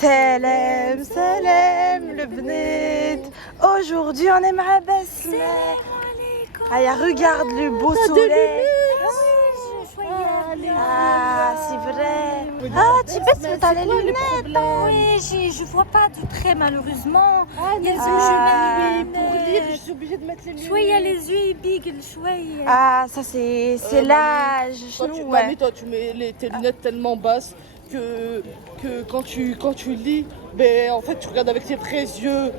Salam, salam, le bnet. Aujourd'hui, on est à Basma. Ah, regarde le beau soleil. Ah, c'est vrai. Ah, tu peux te mettre les lunettes. Oui, je vois pas de trait malheureusement. Il y a les yeux pour lire, je suis obligée de mettre les lunettes. شوية les yeux big شوية. Ah, ça c'est l'âge. Toi, tu mets tes lunettes tellement basses que quand tu lis, ben, en fait, tu regardes avec tes vrais yeux.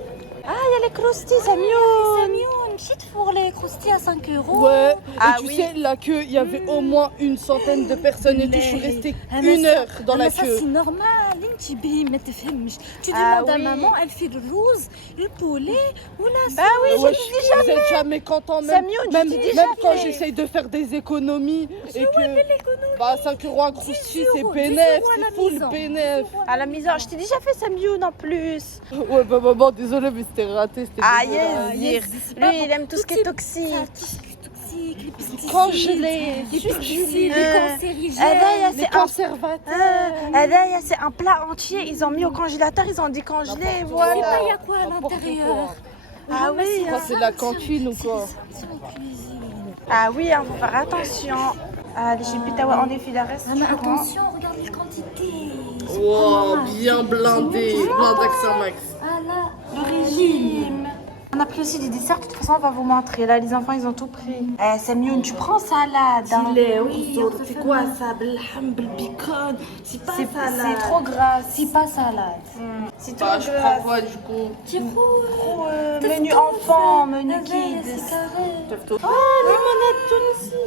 Ah, il y a les croustilles, c'est mieux. C'est mieux, une petite pour les croustilles à 5 euros. Ouais, Ah, et tu oui. sais, la queue, il y avait au moins une centaine de personnes et tout. Je suis restée 1 heure dans la Ça queue. c'est normal, انت بيه ما تفهمش. Tu Ah, demandes à oui. maman, elle fait le rose, le poulet ou la Bah oui, Ouais, je dis vous êtes jamais content, C'est mieux, je même dis déjà quand fait. j'essaye de faire des économies et que bah, 5 euros un croustille, c'est bénéf, c'est full bénéf. À la maison, je t'ai déjà fait ça mieux en plus. Ouais, bah maman, désolée, mais c'était raté. Ah, dégueulasse. yes, lui, il aime tout ce qui est toxique. les pesticides, Congelé, les pesticides, les cancérigènes. هذايا les conservateurs. هذايا c'est un plat entier, ils ont mis au congélateur, ils ont décongelé, Je sais voilà. pas, il y a quoi à N'importe l'intérieur. Ah oui, quoi. C'est de la cantine ou quoi? ah oui, il faut faire attention. Ah, les chipitawa, on est fait la reste. Ah, mais attention, regarde les quantités. Wow, bien blindé, blindax à max. Ah là, Le régime. On a pris aussi des desserts, de toute façon on va vous montrer. Là les enfants ils ont tout pris. C'est mieux, tu prends salade. Hein. C'est quoi ça? Bilham, bilbicon. C'est pas salade. C'est trop gras. c'est pas salade. C'est trop Bah, je prends gras. quoi du coup? Menu enfant, menu kids. Ah, limonade Tunisi.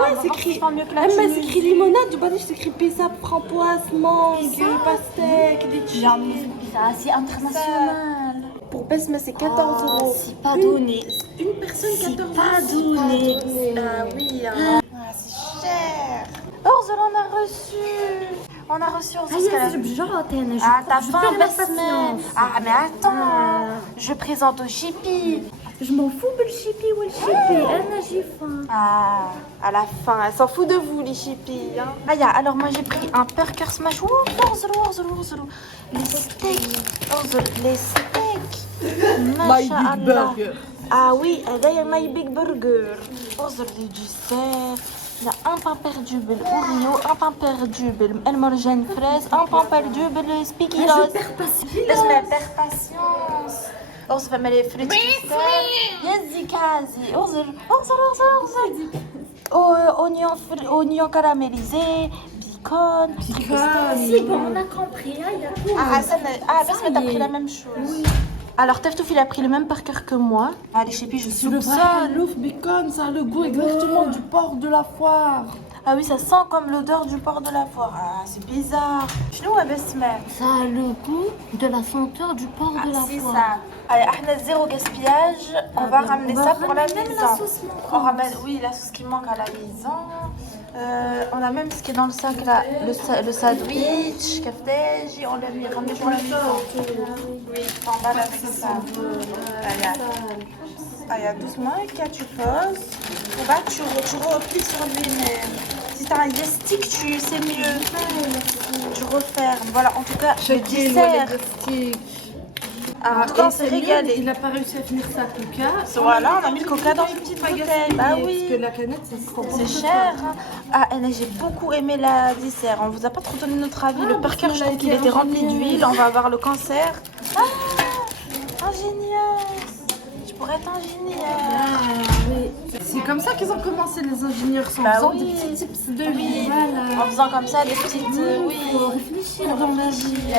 Ouais, c'est écrit. mieux que la Mais c'est écrit limonade, du bas, c'est écrit pizza, framboise, mangue, pastèque, des Ah, c'est international. Pour Besma, c'est 14 euros. C'est pas donné. Une personne, 14 euros. Pas donné. Ah oui, hein. Ah, c'est cher. Orzel, on a reçu. On a reçu Orzel. Ah, t'as faim, Besma. Ah, mais attends. Je présente au Chipi. Je m'en fous de chipi ou le chipi. Anna, j'ai faim. Ah, à la fin, elle s'en fout de vous, les chippies. Hein. Ah, alors moi j'ai pris un burger smash. Ouh, Orzel. Les steaks. Orzel, les steaks. My Big Masha'Allah. Burger. Ah oui, هذايا My Big Burger. Orzel, les desserts. Il y a un pain perdu بالأوريو, un pain perdu بالمرجان fraise, un pain perdu بالسبيكيلوس. اسمع, perds patience. Orzel, فما les frites desserts. يزي كازي. Orzel. Oignon caramélisé, bacon, C'est bon, on a compris. Il y a tout. Basma, t'as pris la même chose. Oui. Alors, Teftouf, il a pris le même parker que moi. Allez, Chipi, je Le soupçonne. louf bacon, ça a le goût exactement du porc de la foire. Ah oui, ça sent comme l'odeur du porc de la foire. Ah, c'est bizarre. Chnou, Basma. Ça a le goût de la senteur du porc de la C'est foire. ça. Allez, Ahna, zéro gaspillage. On va ramener on va ça pour la ramener même maison. la sauce manquante. On ramène, oui, la sauce qui manque à la maison. On a même ce qui est dans le sac là, le sandwich, kafteji, on l'a mis ramené pour la maison. Oui, on va avec ça. Allez, doucement, et tu poses. Là, tu replies sur lui-même. Si t'as un stick, c'est mieux. Tu refermes. Voilà, en tout cas, le dessert. En tout cas, on s'est régalé. Il n'a pas réussi à finir sa coca. Voilà, on a mis le coca dans une petite bouteille. Bah oui. Parce que la canette, c'est cher. Ah, et là, j'ai beaucoup aimé la dessert. On vous a pas trop donné notre avis. Le burger, je trouve qu'il était rempli d'huile. On va avoir le cancer. Ah, ingénieuse. Je pourrais être ingénieure. C'est comme ça qu'ils ont commencé les ingénieurs, en Bah faisant oui. des petits tips de vie. En faisant comme ça, des petites. Oui. Faut réfléchir dans la vie.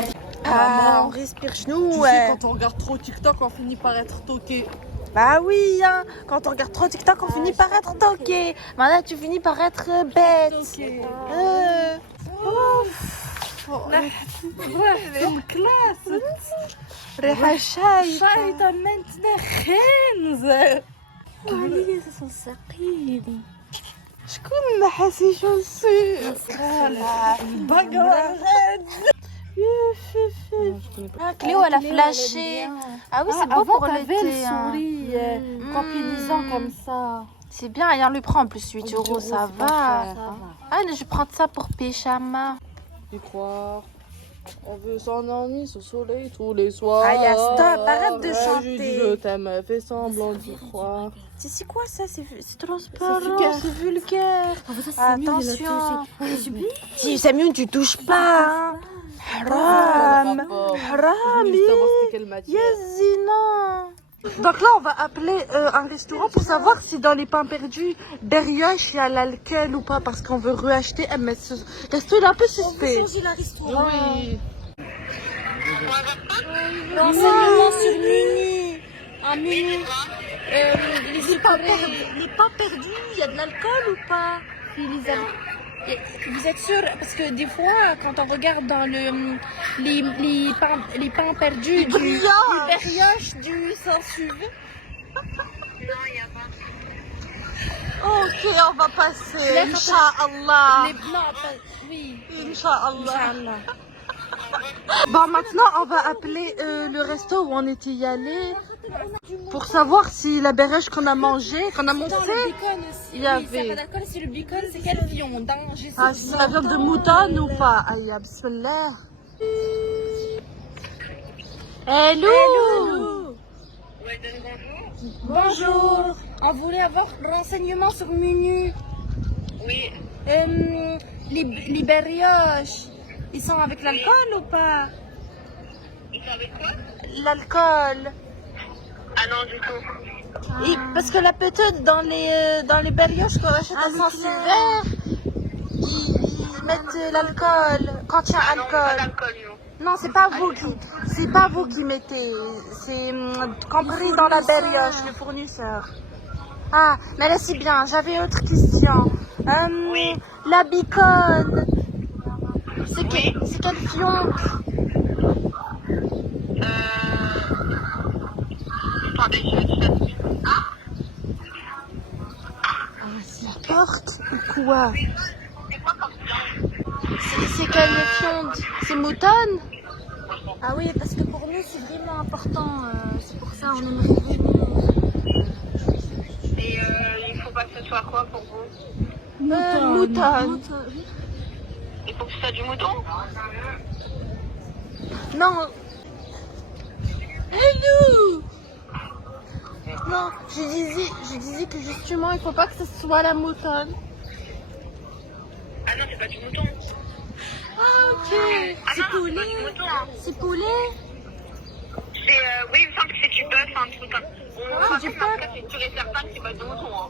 Ah, on respire chenou, Tu ouais. sais, quand on regarde trop TikTok, on finit par être toqué. Bah oui, hein. Quand on regarde trop TikTok, on finit par être toqué. Maintenant, tu finis par être bête. ريحة شاي. شايطة منتنا خنز. عليا ثقيل. شكون حاسي شو نصير؟ Cléo, elle a flashé. Ah oui, c'est beau pour l'été. Combinaison comme ça. C'est bien, et on lui prend en plus 8 euros, ça va. Ah, je vais prendre ça pour Péchama. Y croire. On veut s'endormir sous le soleil tous les soirs. Aya, stop, arrête de J'ai dit chanter. je t'aime, fais semblant d'y croire. C'est quoi ça? C'est vulgaire. transparent, c'est vulgaire. Attention. Si Samuel, tu touches pas. Hein. Haram. Haram. Je voulais savoir c'était quelle matière. Yazina. Donc là, on va appeler un restaurant pour savoir si dans les pains perdus, brioche, il y a l'alcool ou pas, parce qu'on veut reacheter. Mais ce resto, il est un peu suspect. Oui. Renseignements sur Mini. Un Mini. Les pains perdus, il y a de l'alcool ou pas? Vous êtes sûr? Parce que des fois, quand on regarde dans les pains perdus du brioche, du sans-suivi. Non, il n'y a pas. Ok, on va passer. Inch'Allah. Oui. Inch'Allah. Bon, maintenant, on va appeler le resto où on était y allé pour savoir si la berèche qu'on a mangée, qu'on a Dans mangé, le bacon aussi. il y avait. Ça pas d'accord, c'est le bacon, c'est quelle viande hein? Ah, c'est la viande de mouton ou pas? Aïe, bismillah. Hello. Ouais, donne bonjour. Bonjour. On voulait avoir renseignements sur le menu. Oui, Les brioches, ils sont avec l'alcool ou pas? ils sont avec quoi? L'alcool. Ah non, du tout. Et parce que la petite dans les brioches qu'on achète à sens hiver, ils mettent l'alcool quand il y a Ah non, pas alcool. d'alcool, nous. Non, c'est pas vous qui mettez, c'est compris dans la berrioche, le fournisseur. Ah, mais là c'est bien, j'avais autre question. Oui. La bicone, c'est quelle fion? Attendez, je vais C'est la porte ou quoi? C'est quoi comme viande? C'est quelle fion? C'est moutonne? Ah oui, parce que pour nous c'est vraiment important. C'est pour ça on aimerait venir. Et il faut pas que ce soit quoi pour vous? Moutonne. Il faut que ce soit du mouton? Non. Hello. Non, je disais que justement il faut pas que ce soit la moutonne. Ah non, c'est pas du mouton. Ah ok. Ah non, non, c'est pas du mouton. Hein. C'est poulet? C'est, oui, il me semble que c'est du bœuf, un truc comme ça. C'est du En tout cas, c'est sûr et certain que c'est pas du mouton. Hein.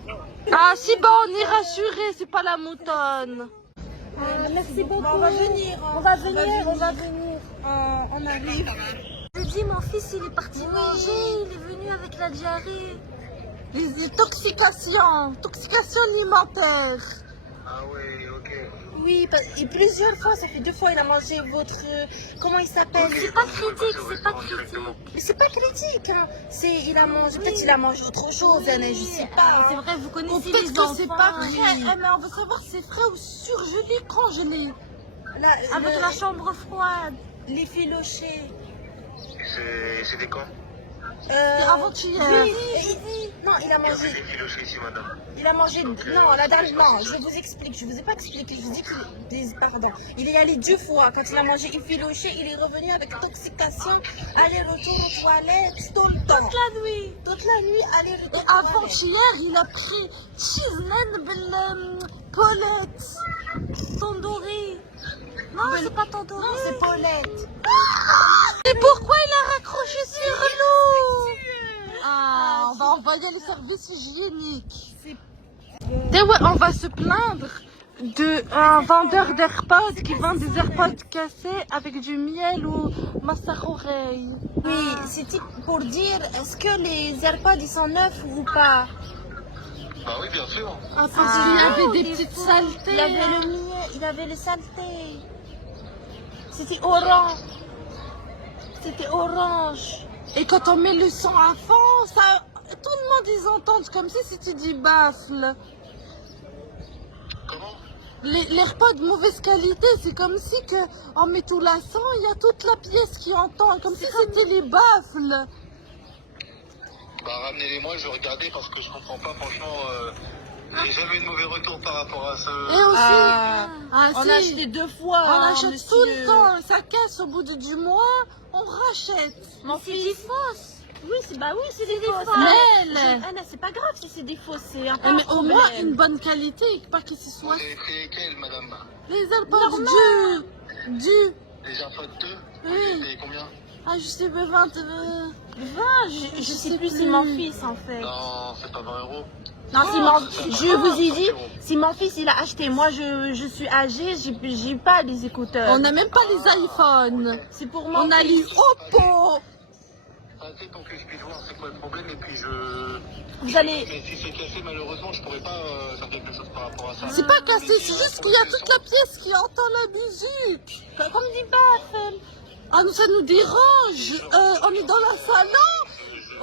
Ah si bon, on est rassuré, c'est pas la moutonne. Merci beaucoup. On va venir. On va venir. On arrive. Je dis mon fils il est parti manger, il est venu avec la diarrhée. Les intoxications alimentaires. Ah ouais, ok. Oui, et plusieurs fois, ça fait 2 fois il a mangé votre... comment il s'appelle? C'est pas critique, c'est pas critique. Mais c'est pas critique, hein. Il a mangé, peut-être il a mangé autre chose, je sais pas. C'est vrai, vous Ou connaissez peut-être les que enfants. c'est pas vrai. Mais on veut savoir si c'est frais ou surgelé, congelé. Avec Le- la chambre froide. Les filochés. C'était quand? Avant-hier. Oui, non, il a mangé... des filochés ici, madame. Il a mangé... Non, la dernière... Non, je vous explique. Je vous ai pas expliqué. Je vous dis qu'il... Pardon. Il est allé 2 fois. Quand il a mangé effiloché, il est revenu avec intoxication, aller-retour aux toilettes, tout le temps. Toute la nuit, aller-retour aux toilettes. Avant-hier, il a pris cheese Paulette. Tandoori. Non, c'est pas tandoori. Non, c'est Paulette. Et pourquoi il a raccroché sur nous? Ah, on va envoyer les services hygiéniques. Et ouais, on va se plaindre d'un vendeur d'AirPods qui vend des AirPods cassés avec du miel ou massage oreille. Oui, c'était pour dire, est-ce que les AirPods, ils sont neufs ou pas? Bah oui, bien sûr. Parce qu'il y avait des petites saletés. Il avait le miel, il avait les saletés. C'était orange. C'était orange. Et quand on met le son à fond, ça, tout le monde ils entendent comme si c'était du baffle. Comment? Les repas de mauvaise qualité, c'est comme si que en met tout la son, il y a toute la pièce qui entend, comme si c'était les baffles. Bah ramenez-les-moi, je vais regarder parce que je comprends pas franchement. J'ai jamais eu de mauvais retour par rapport à ça. Et aussi, On si, a acheté 2 fois. on hein, achète monsieur. tout le temps. Ça casse au bout du mois, on rachète. Mon C'est fils. des fausses. Oui, c'est des fausses. Mais Anna, c'est pas grave si c'est des fausses, c'est un mais au moins problème. une bonne qualité, pas que ce Vous soit avez pris lesquels, madame? les AirPods du. Les AirPods 2? Vous Oui. avez payé combien? Ah, je sais pas, 20. Je sais plus, c'est mon fils en fait. Non, c'est pas 20 euros. Non, je vous ai dit, 30 euros. si mon fils il a acheté, moi je suis âgée, j'ai pas les écouteurs. On n'a même pas les iPhones. C'est pour moi. On a les Oppo. Passez pour que je puisse voir c'est quoi le problème et puis Vous allez. Mais si c'est cassé, malheureusement, je pourrais pas faire quelque chose par rapport à ça. C'est pas cassé, c'est juste qu'il y a toute la pièce qui entend la musique. Comme dit Baffel. Ah, nous, ça nous dérange. On est dans la salon.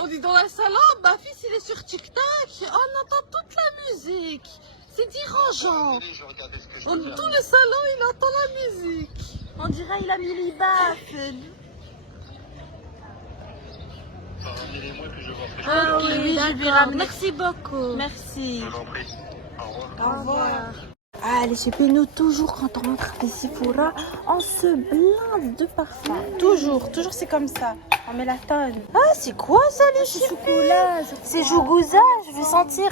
On est dans la salon. Ma fils, il est sur TikTok. On entend toute la musique. C'est dérangeant. Je regardais ce que je Tout peux faire. le salon, il entend la musique. On dirait il a mis les Baffel. Ramenez-les-moi puis je vais voir ce que je peux Ah faire. oui, d'accord. je vais ramener. Merci beaucoup. Merci. Je vous en prie. Au revoir. Au revoir. Allez, chez Péno, toujours quand on rentre à Sephora, on se blinde de parfum. Toujours c'est comme ça. On met la tonne. Ah, c'est quoi ça, les chocolats? C'est Jouguza, je vais sentir.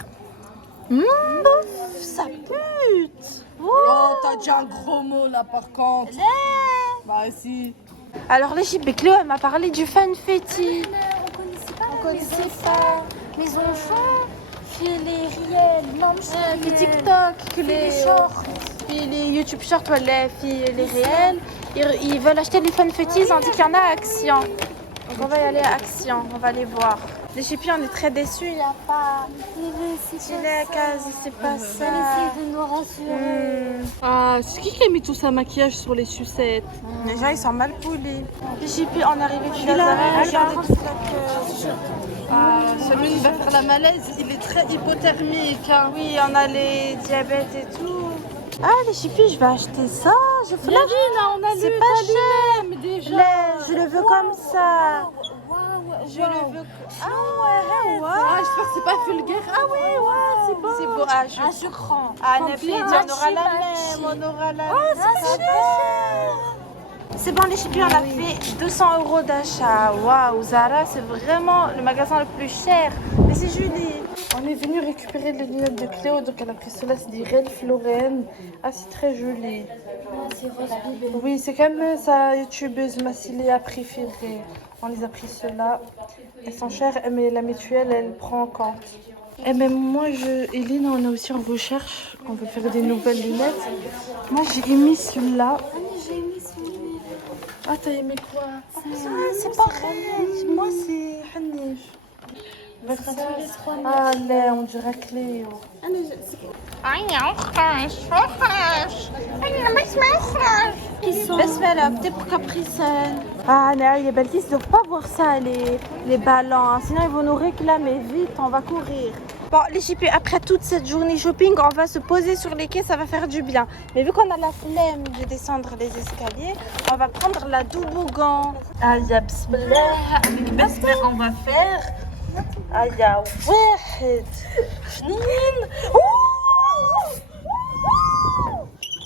Ça pute. Oh, t'as dit un gros mot là par contre. Bah si. Alors, les chips, Cléo, elle m'a parlé du fanfetti. On connaissait pas. Mais on fait les réels. Non, Les TikTok, les shorts, puis les YouTube shorts, ouais, les réels. Ils veulent acheter les fanfettis, on dit qu'il y en a à Action. Donc on va y aller à Action, on va aller voir. Les chippies, on est très déçus, il n'y a pas Chile, quasi, c'est pas ça. essaie de nous rassurer. Ah, c'est qui a mis tout sa maquillage sur les sucettes? Les gens, ils sont mal polis. Les chippies, on est arrivé chez Lazare, regardez toute la queue. Celui va faire la malaise, il est très hypothermique. Hein. Oui, on a les diabètes et tout. Ah, les chippies, je vais acheter ça. Je fais on a C'est pas cher. déjà. Je le veux comme ça. Je le veux. Ah ouais, Ah, j'espère que c'est pas vulgaire. Ah oui, ouais, c'est bon. C'est beau. Ah, je sucrant. Ah, Nefli, on aura la même. On aura la même. C'est pas cher. C'est bon, les chippies, on a fait 200 € d'achat. Waouh, Zara, c'est vraiment le magasin le plus cher. Mais c'est joli. On est venu récupérer les lunettes de Cléo, donc elle a pris cela, c'est des Ralph Lauren. Ah, c'est très joli. C'est rose bébé. Oui, c'est comme sa youtubeuse Massilia préférée. On les a pris ceux-là. Elles sont chères, mais la mutuelle, elle prend en compte. Et même moi, Eline, on a aussi en recherche. On veut faire des nouvelles lunettes. Moi, j'ai aimé celui-là. J'ai aimé celui-là. Ah, t'as aimé quoi? C'est pareil. Moi, c'est Hanif. Ah, là, on dirait Cléo. Besmela, peut-être pour Capricène. Ah, les Belkis ne doivent pas voir ça, les ballons. Hein. Sinon, ils vont nous réclamer. Vite, on va courir. Bon, les chippies, après toute cette journée shopping, on va se poser sur les quais, ça va faire du bien. Mais vu qu'on a la flemme de descendre les escaliers, on va prendre la toboggan. Aïe, bismillah. Avec Besmela, on va faire. Aïe, واحد اثنين.